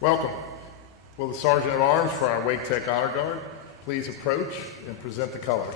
Welcome. Will the Sergeant at Arms for our Wake Tech Honor Guard please approach and present the colors?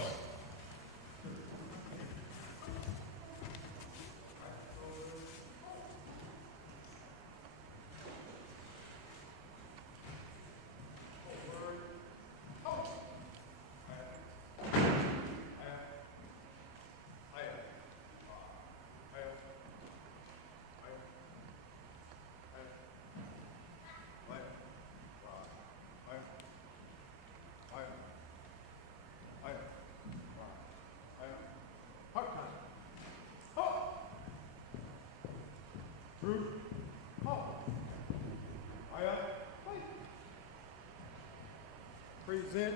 Present.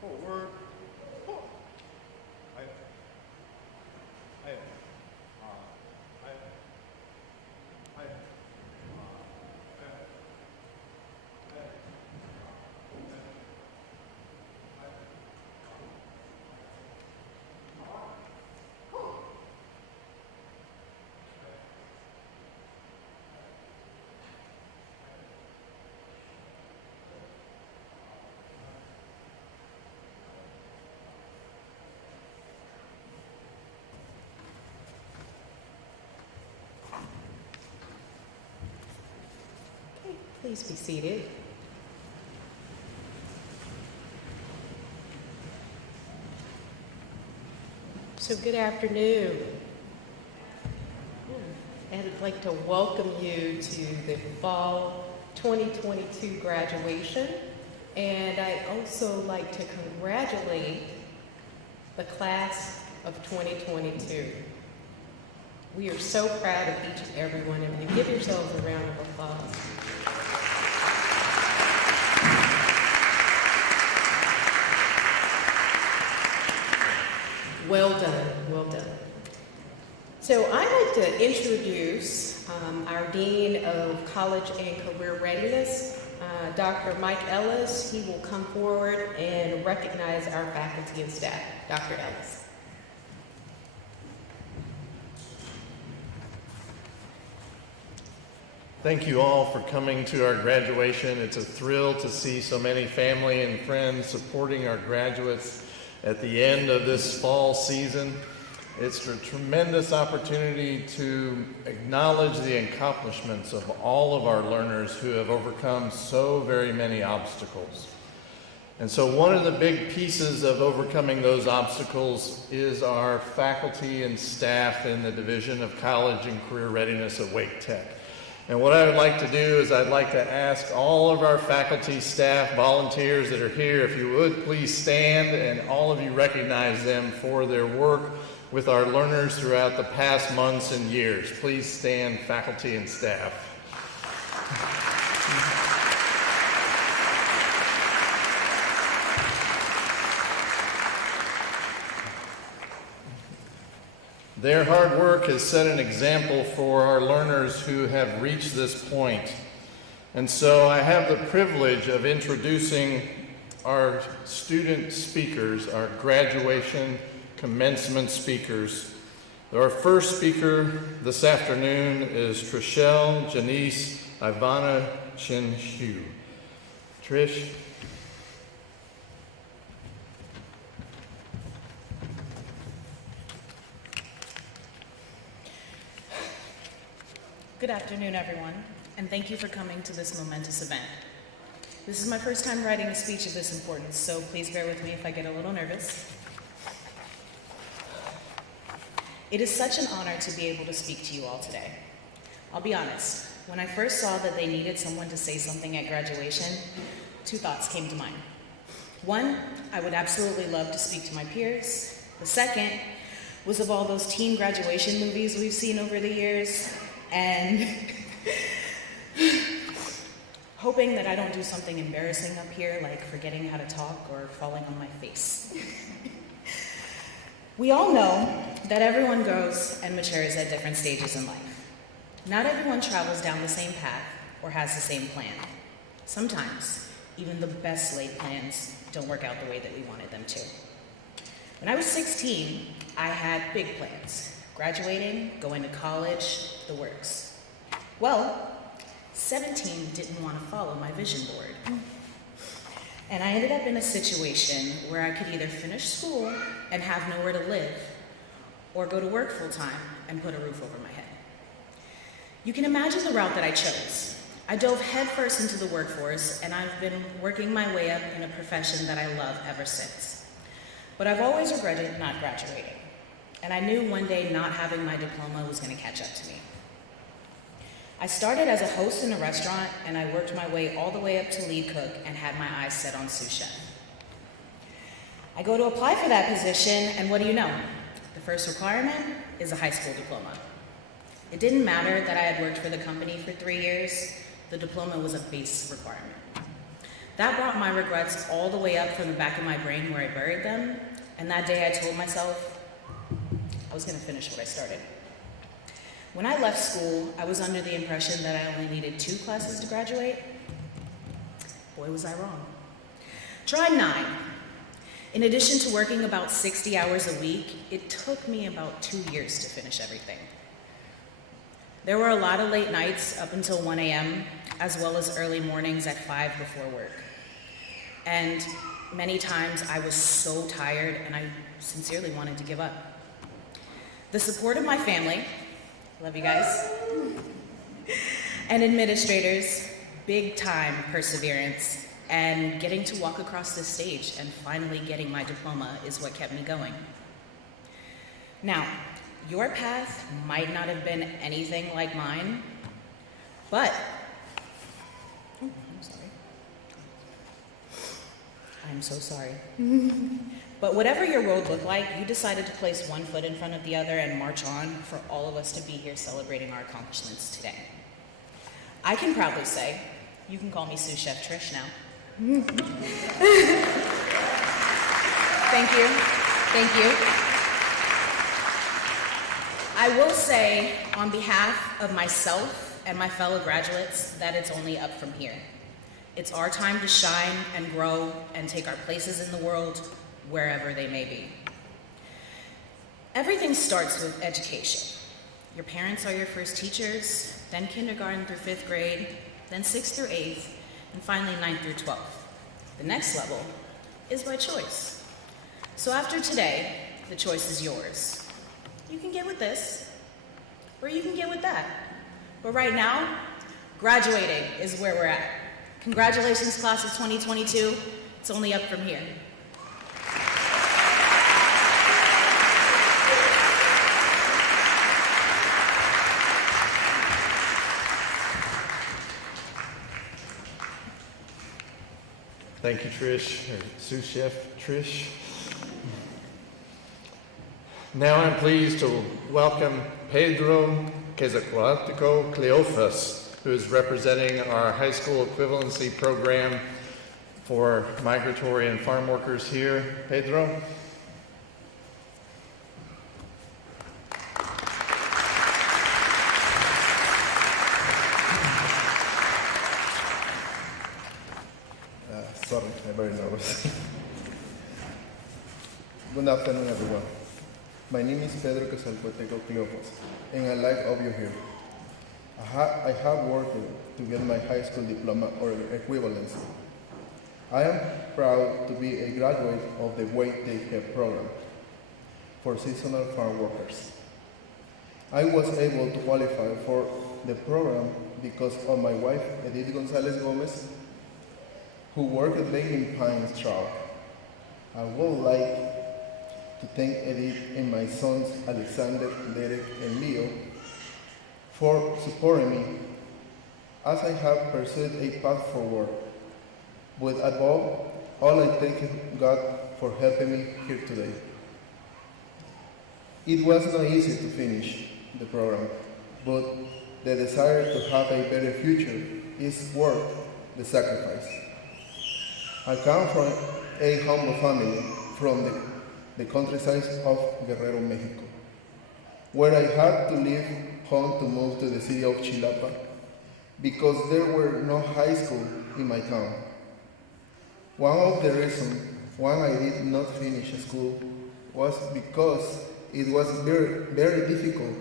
Forward. Please be seated. So good afternoon. And I'd like to welcome you to the fall 2022 graduation. And I'd also like to congratulate the class of 2022. We are so proud of each and every one of you. Give yourselves a round of applause. Well done, well done. So I'd like to introduce our Dean of College and Career Readiness, Dr. Mike Ellis. He will come forward and recognize our faculty and staff. Dr. Ellis. Thank you all for coming to our graduation. It's a thrill to see so many family and friends supporting our graduates at the end of this fall season. It's a tremendous opportunity to acknowledge the accomplishments of all of our learners who have overcome so very many obstacles. And so one of the big pieces of overcoming those obstacles is our faculty and staff in the Division of College and Career Readiness at Wake Tech. And what I would like to do is I'd like to ask all of our faculty, staff, volunteers that are here, if you would please stand, and all of you recognize them for their work with our learners throughout the past months and years. Please stand, faculty and staff. Their hard work has set an example for our learners who have reached this point. And so I have the privilege of introducing our student speakers, our graduation commencement speakers. Our first speaker this afternoon is Trishelle Janice Ivana Chin-Hugh. Trish. Good afternoon, everyone, and thank you for coming to this momentous event. This is my first time writing a speech of this importance, so please bear with me if I get a little nervous. It is such an honor to be able to speak to you all today. I'll be honest, when I first saw that they needed someone to say something at graduation, two thoughts came to mind. One, I would absolutely love to speak to my peers. The second was of all those teen graduation movies we've seen over the years, and hoping that I don't do something embarrassing up here, like forgetting how to talk or falling on my face. We all know that everyone grows and matures at different stages in life. Not everyone travels down the same path or has the same plan. Sometimes, even the best laid plans don't work out the way that we wanted them to. When I was 16, I had big plans. Graduating, going to college, the works. Well, 17 didn't want to follow my vision board. And I ended up in a situation where I could either finish school and have nowhere to live, or go to work full time and put a roof over my head. You can imagine the route that I chose. I dove headfirst into the workforce, and I've been working my way up in a profession that I love ever since. But I've always regretted not graduating. And I knew one day not having my diploma was going to catch up to me. I started as a host in a restaurant, and I worked my way all the way up to lead cook and had my eyes set on sous chef. I go to apply for that position, and what do you know? The first requirement is a high school diploma. It didn't matter that I had worked for the company for 3 years, the diploma was a base requirement. That brought my regrets all the way up from the back of my brain where I buried them, and that day I told myself, I was going to finish what I started. When I left school, I was under the impression that I only needed 2 classes to graduate. Boy, was I wrong. Try 9. In addition to working about 60 hours a week, it took me about 2 years to finish everything. There were a lot of late nights up until 1 a.m., as well as early mornings at 5 before work. And many times I was so tired and I sincerely wanted to give up. The support of my family, love you guys, and administrators, big time perseverance, and getting to walk across this stage and finally getting my diploma is what kept me going. Now, your path might not have been anything like mine, but, oh, I'm sorry. I'm so sorry. But whatever your road looked like, you decided to place one foot in front of the other and march on for all of us to be here celebrating our accomplishments today. I can proudly say, you can call me Sous Chef Trish now. Thank you. Thank you. I will say, on behalf of myself and my fellow graduates, that it's only up from here. It's our time to shine and grow and take our places in the world, wherever they may be. Everything starts with education. Your parents are your first teachers, then kindergarten through 5th grade, then 6th through 8th, and finally 9th through 12th. The next level is by choice. So after today, the choice is yours. You can get with this, or you can get with that. But right now, graduating is where we're at. Congratulations, class of 2022. It's only up from here. Thank you, Trish, or Sous Chef Trish. Now I'm pleased to welcome Pedro Quetzalcoatl Cleofas, who is representing our high school equivalency program for migratory and farm workers here. Pedro? Sorry, I'm very nervous. Good afternoon, everyone. My name is Pedro Quesalcoteco Cleopas, and I'd like to have you here. I have worked to get my high school diploma or equivalency. I am proud to be a graduate of the HEP program for seasonal farm workers. I was able to qualify for the program because of my wife, Edith Gonzalez Gomez, who worked late in Pines Trout. I would like to thank Edith and my sons, Alexander, Derek, and Leo, for supporting me as I have pursued a path forward. But above all, I thank God for helping me here today. It was not easy to finish the program, but the desire to have a better future is worth the sacrifice. I come from a humble family from the countryside of Guerrero, Mexico, where I had to leave home to move to the city of Chilapa because there were no high school in my town. One of the reasons why I did not finish school was because it was very, very difficult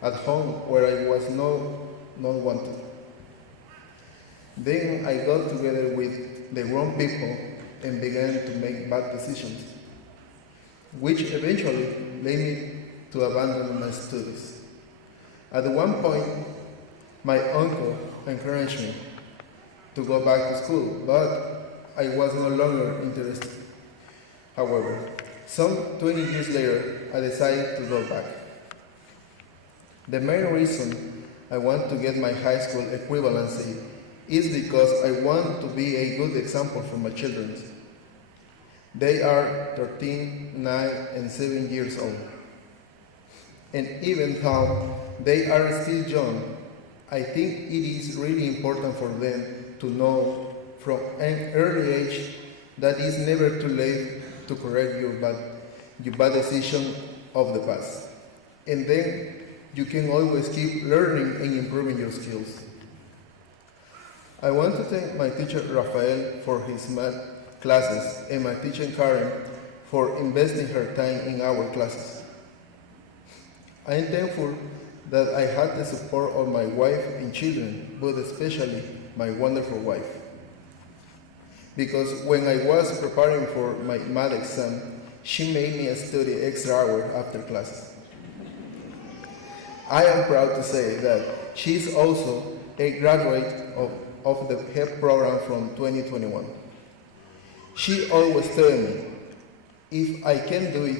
at home where I was not wanted. Then I got together with the wrong people and began to make bad decisions, which eventually led me to abandon my studies. At one point, my uncle encouraged me to go back to school, but I was no longer interested. However, some 20 years later, I decided to go back. The main reason I want to get my high school equivalency is because I want to be a good example for my children. They are 13, 9, and 7 years old. And even though they are still young, I think it is really important for them to know from an early age that it's never too late to correct your bad decision of the past. And then you can always keep learning and improving your skills. I want to thank my teacher Rafael for his math classes and my teacher Karen for investing her time in our classes. I am thankful that I had the support of my wife and children, but especially my wonderful wife. Because when I was preparing for my math exam, she made me study extra hours after classes. I am proud to say that she is also a graduate of the HEP program from 2021. She always tells me, if I can do it,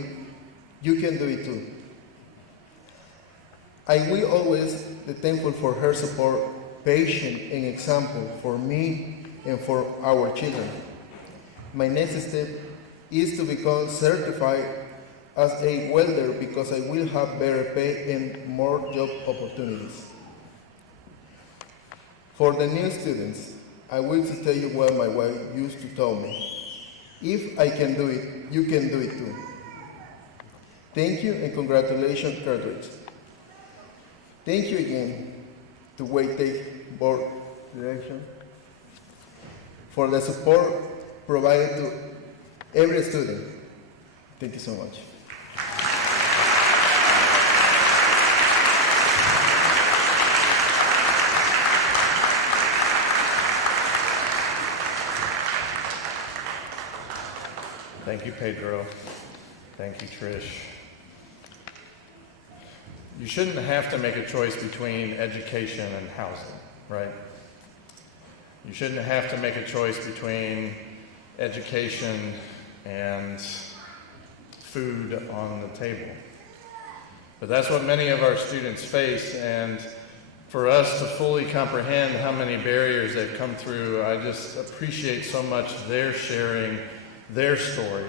you can do it too. I will always be thankful for her support, patience, and example for me and for our children. My next step is to become certified as a welder because I will have better pay and more job opportunities. For the new students, I will tell you what my wife used to tell me. If I can do it, you can do it too. Thank you and congratulations, graduates. Thank you again to WakeTech Board Direction for the support provided to every student. Thank you so much. Thank you, Pedro. Thank you, Trish. You shouldn't have to make a choice between education and housing, right? You shouldn't have to make a choice between education and food on the table. But that's what many of our students face, and for us to fully comprehend how many barriers they've come through, I just appreciate so much their sharing their story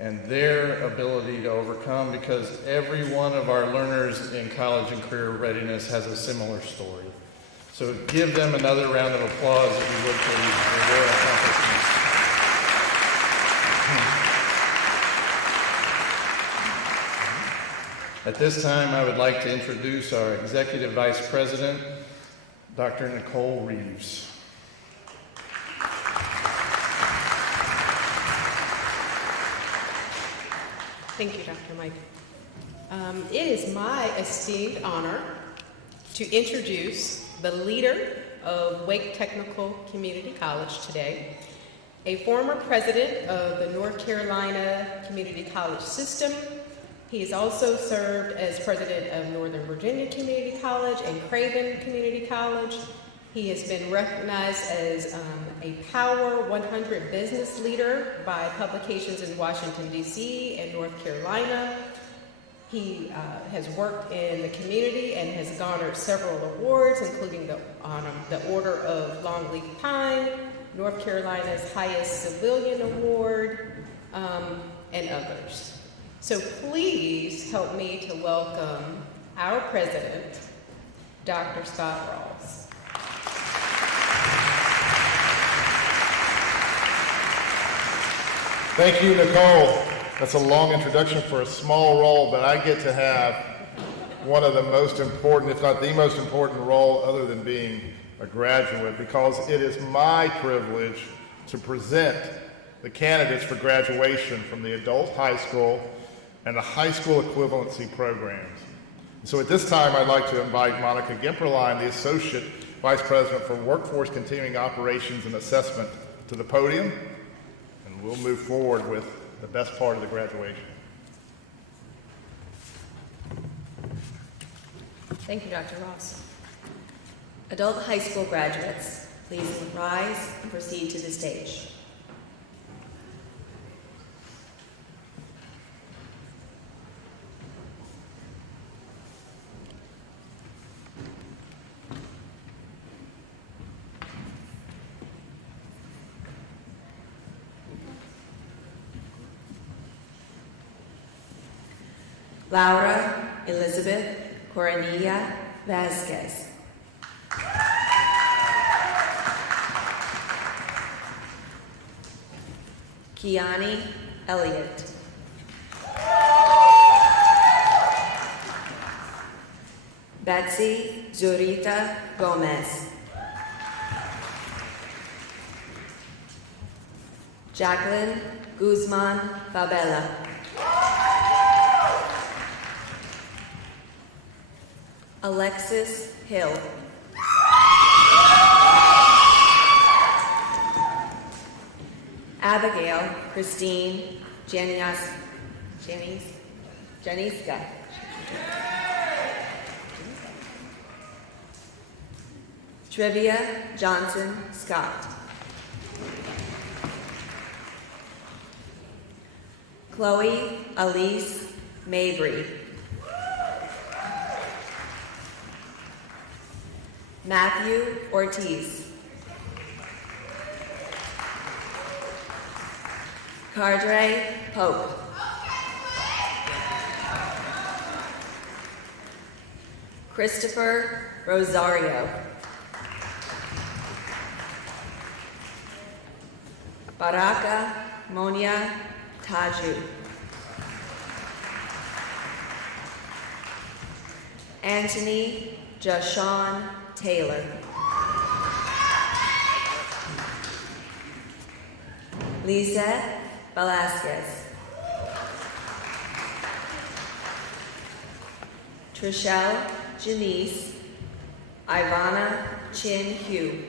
and their ability to overcome, because every one of our learners in college and career readiness has a similar story. So give them another round of applause if you would, please, for their accomplishments. At this time, I would like to introduce our Executive Vice President, Dr. Nicole Reeves. Thank you, Dr. Mike. It is my esteemed honor to introduce the leader of Wake Technical Community College today, a former president of the North Carolina Community College System. He has also served as president of Northern Virginia Community College and Craven Community College. He has been recognized as a Power 100 business leader by publications in Washington, D.C. and North Carolina. He has worked in the community and has garnered several awards, including the Order of Longleaf Pine, North Carolina's highest civilian award, and others. So please help me to welcome our president, Dr. Scott Rawls. Thank you, Nicole. That's a long introduction for a small role, but I get to have one of the most important, if not the most important role other than being a graduate, because it is my privilege to present the candidates for graduation from the adult high school and the high school equivalency programs. So at this time, I'd like to invite Monica Gimperline, the Associate Vice President for Workforce Continuing Operations and Assessment, to the podium, and we'll move forward with the best part of the graduation. Thank you, Dr. Ross. Adult high school graduates, please rise and proceed to the stage. Laura Elizabeth Coronilla Vasquez. Kiani Elliott. Betsy Zurita Gomez. Jacqueline Guzman Fabella. Alexis Hill. Abigail Christine Janiska. Trivia Johnson Scott. Chloe Elise Mabry. Matthew Ortiz. Cardre Pope. Christopher Rosario. Baraka Monia Taju. Anthony Jashawn Taylor. Lizette Velasquez. Trishelle Janice Ivana Chin Hugh.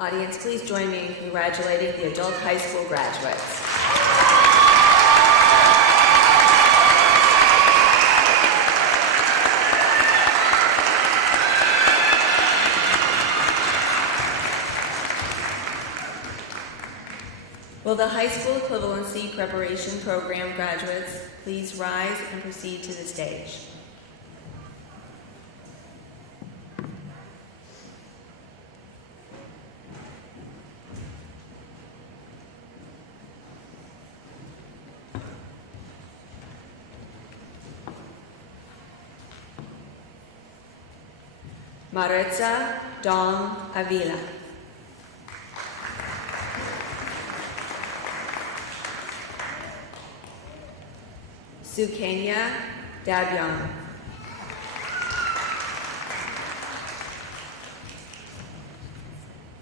Audience, please join me in congratulating the adult high school graduates. Will the high school equivalency preparation program graduates please rise and proceed to the stage? Maritza Dawn Avila. Sukenya Dabyong.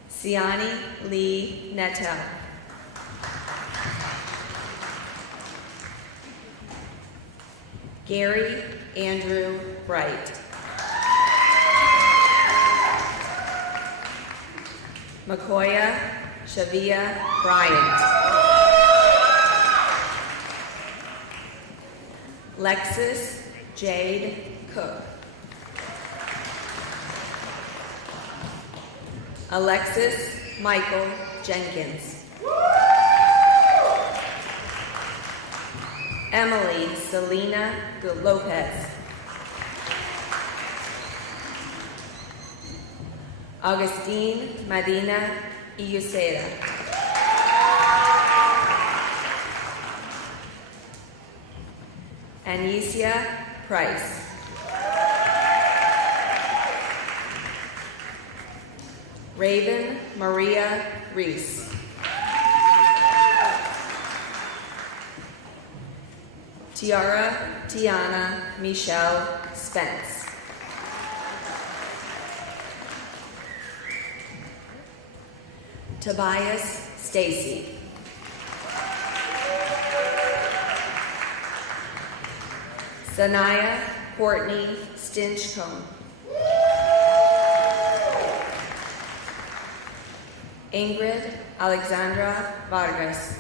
Siani Lee Netel. Gary Andrew Bright. Makoya Shavia Bryant. Lexus Jade Cook. Alexis Michael Jenkins. Emily Selena Lopez. Augustine Medina Iuseda. Anicia Price. Raven Maria Reese. Tiara Tiana Michelle Spence. Tobias Stacy. Sanaya Courtney Stinchcomb. Ingrid Alexandra Vargas.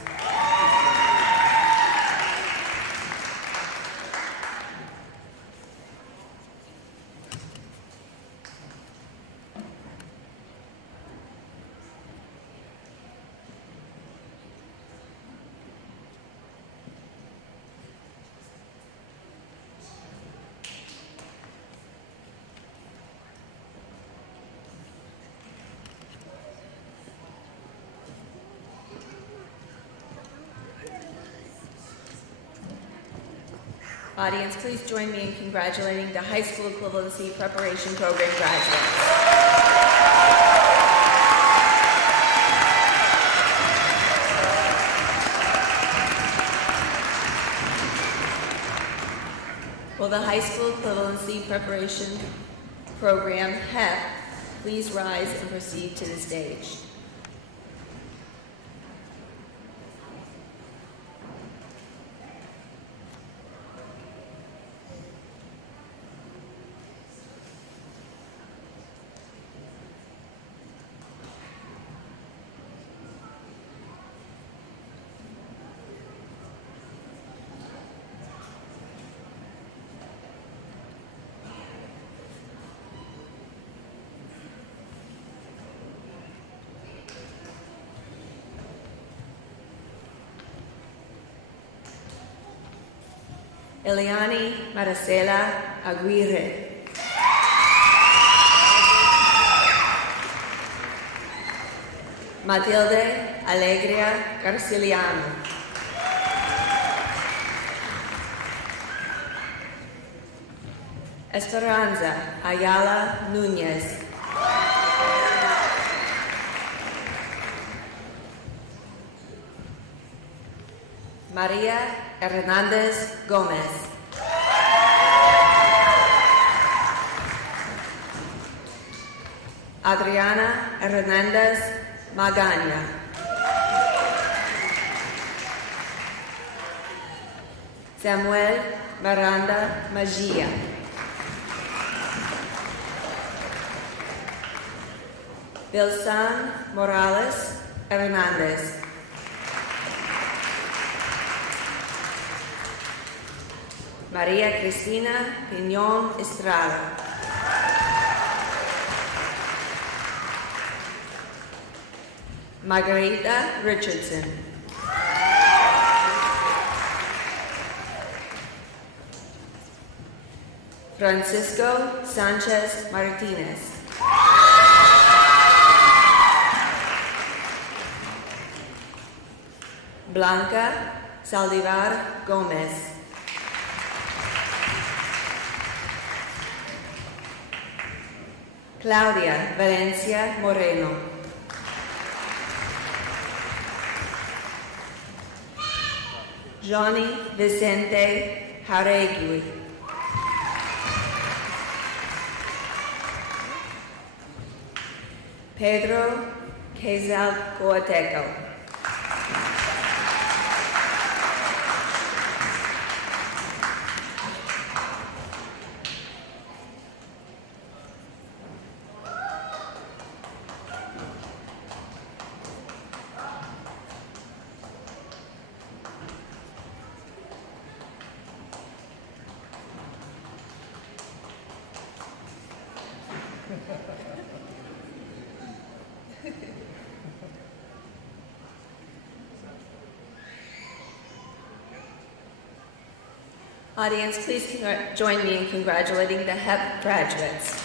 Audience, please join me in congratulating the High School Equivalency Preparation Program graduates. Will the High School Equivalency Preparation Program, HEP, please rise and proceed to the stage. Eliani Maricela Aguirre. Matilde Alegria Garciliano. Esperanza Ayala Nunez. Maria Hernandez Gomez. Adriana Hernandez Magana. Samuel Miranda Magia. Bilsan Morales Hernandez. Maria Cristina Piñón Estrada. Margarita Richardson. Francisco Sanchez Martinez. Blanca Saldivar Gomez. Claudia Valencia Moreno. Johnny Vicente Jaregui. Pedro Quetzalcoateco. Audience, please join me in congratulating the HEP graduates.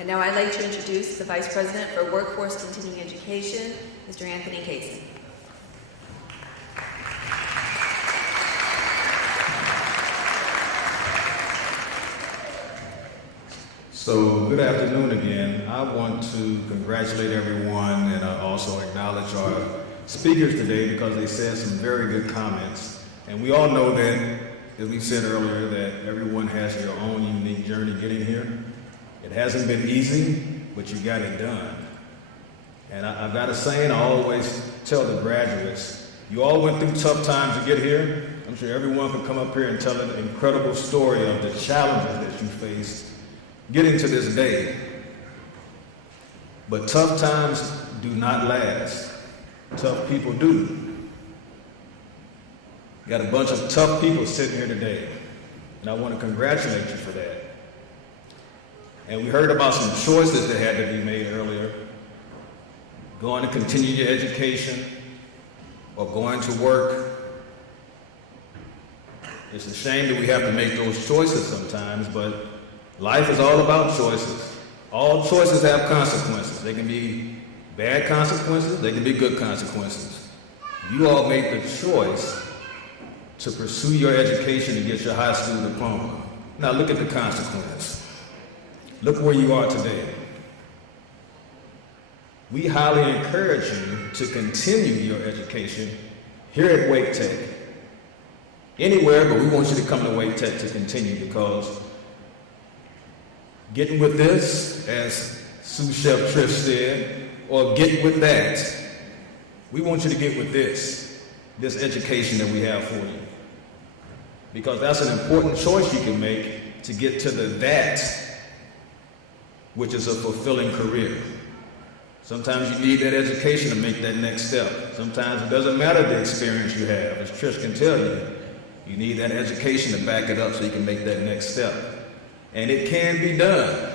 And now I'd like to introduce the Vice President for Workforce Continuing Education, Mr. Anthony Casey. So, good afternoon again. I want to congratulate everyone and also acknowledge our speakers today because they said some very good comments. And we all know that, as we said earlier, that everyone has their own unique journey getting here. It hasn't been easy, but you got it done. And I've got a saying I always tell the graduates, you all went through tough times to get here. I'm sure everyone could come up here and tell an incredible story of the challenges that you faced getting to this day. But tough times do not last. Tough people do. Got a bunch of tough people sitting here today, and I want to congratulate you for that. And we heard about some choices that had to be made earlier. Going to continue your education or going to work. It's a shame that we have to make those choices sometimes, but life is all about choices. All choices have consequences. They can be bad consequences, they can be good consequences. You all made the choice to pursue your education and get your high school diploma. Now look at the consequence. Look where you are today. We highly encourage you to continue your education here at Wake Tech. Anywhere, but we want you to come to Wake Tech to continue because getting with this, as Sous Chef Trish said, or get with that, we want you to get with this education that we have for you. Because that's an important choice you can make to get to the that, which is a fulfilling career. Sometimes you need that education to make that next step. Sometimes it doesn't matter the experience you have. As Trish can tell you, you need that education to back it up so you can make that next step. And it can be done.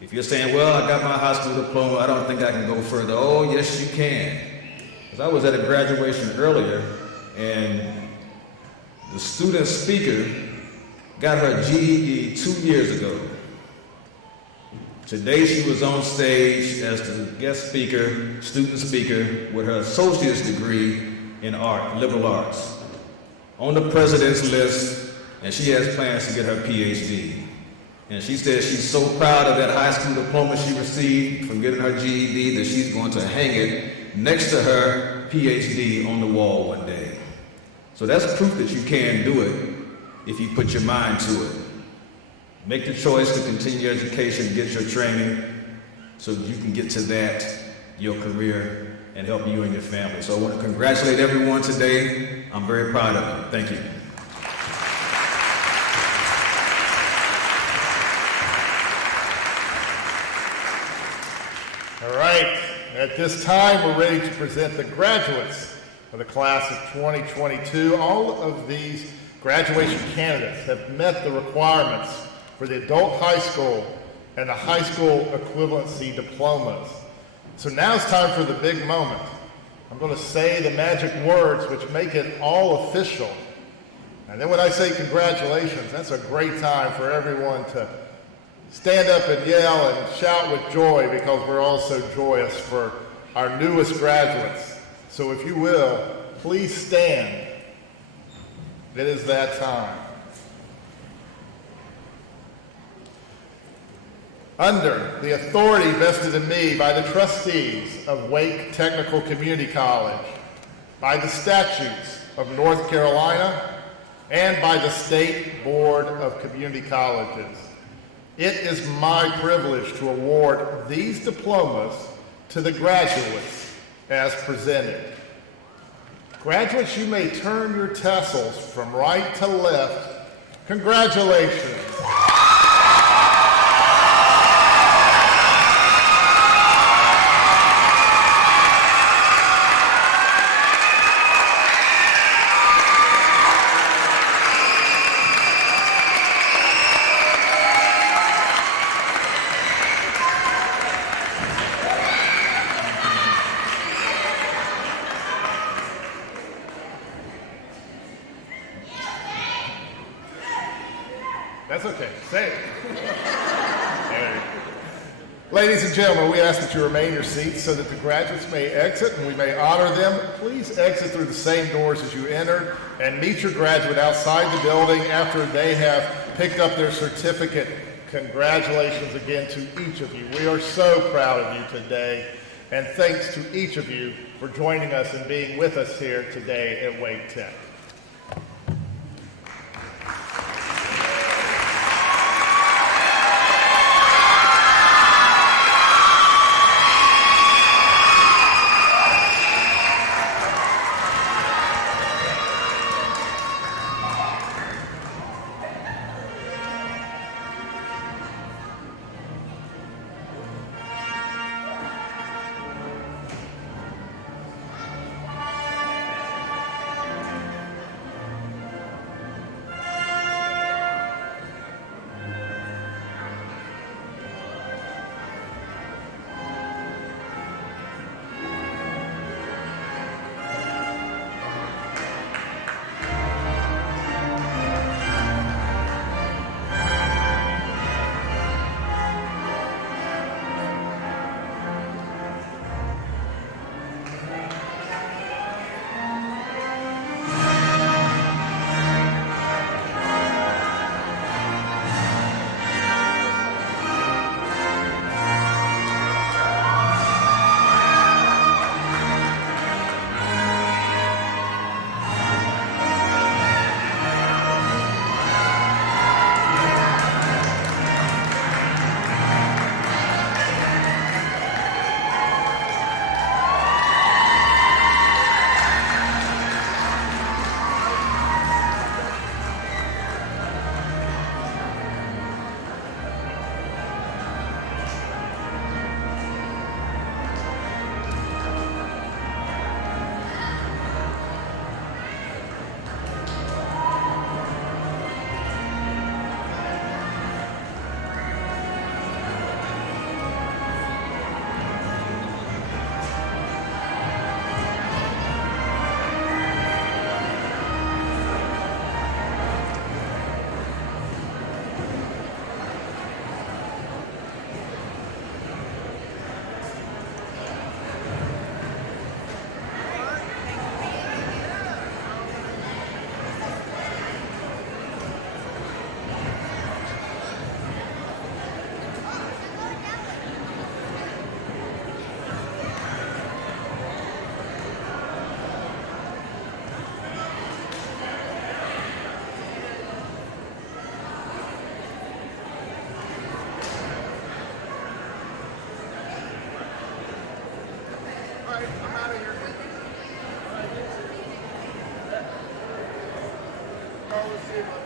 If you're saying, well, I got my high school diploma, I don't think I can go further. Oh, yes, you can. Because I was at a graduation earlier, and the student speaker got her GED 2 years ago. Today she was on stage as the guest speaker, student speaker, with her associate's degree in art, liberal arts, on the president's list, and she has plans to get her PhD. And she says she's so proud of that high school diploma she received from getting her GED that she's going to hang it next to her PhD on the wall one day. So that's proof that you can do it if you put your mind to it. Make the choice to continue your education, get your training, so you can get to that, your career, and help you and your family. So I want to congratulate everyone today. I'm very proud of you. Thank you. All right, at this time, we're ready to present the graduates of the class of 2022. All of these graduation candidates have met the requirements for the adult high school and the high school equivalency diplomas. So now it's time for the big moment. I'm going to say the magic words which make it all official. And then when I say congratulations, that's a great time for everyone to stand up and yell and shout with joy, because we're all so joyous for our newest graduates. So if you will, please stand. It is that time. Under the authority vested in me by the trustees of Wake Technical Community College, by the statutes of North Carolina, and by the State Board of Community Colleges, it is my privilege to award these diplomas to the graduates as presented. Graduates, you may turn your tassels from right to left. Congratulations. That's okay. Say it. There you go. Ladies and gentlemen, we ask that you remain in your seats so that the graduates may exit and we may honor them. Please exit through the same doors as you entered and meet your graduate outside the building after they have picked up their certificate. Congratulations again to each of you. We are so proud of you today, and thanks to each of you for joining us and being with us here today at Wake Tech. Let's see.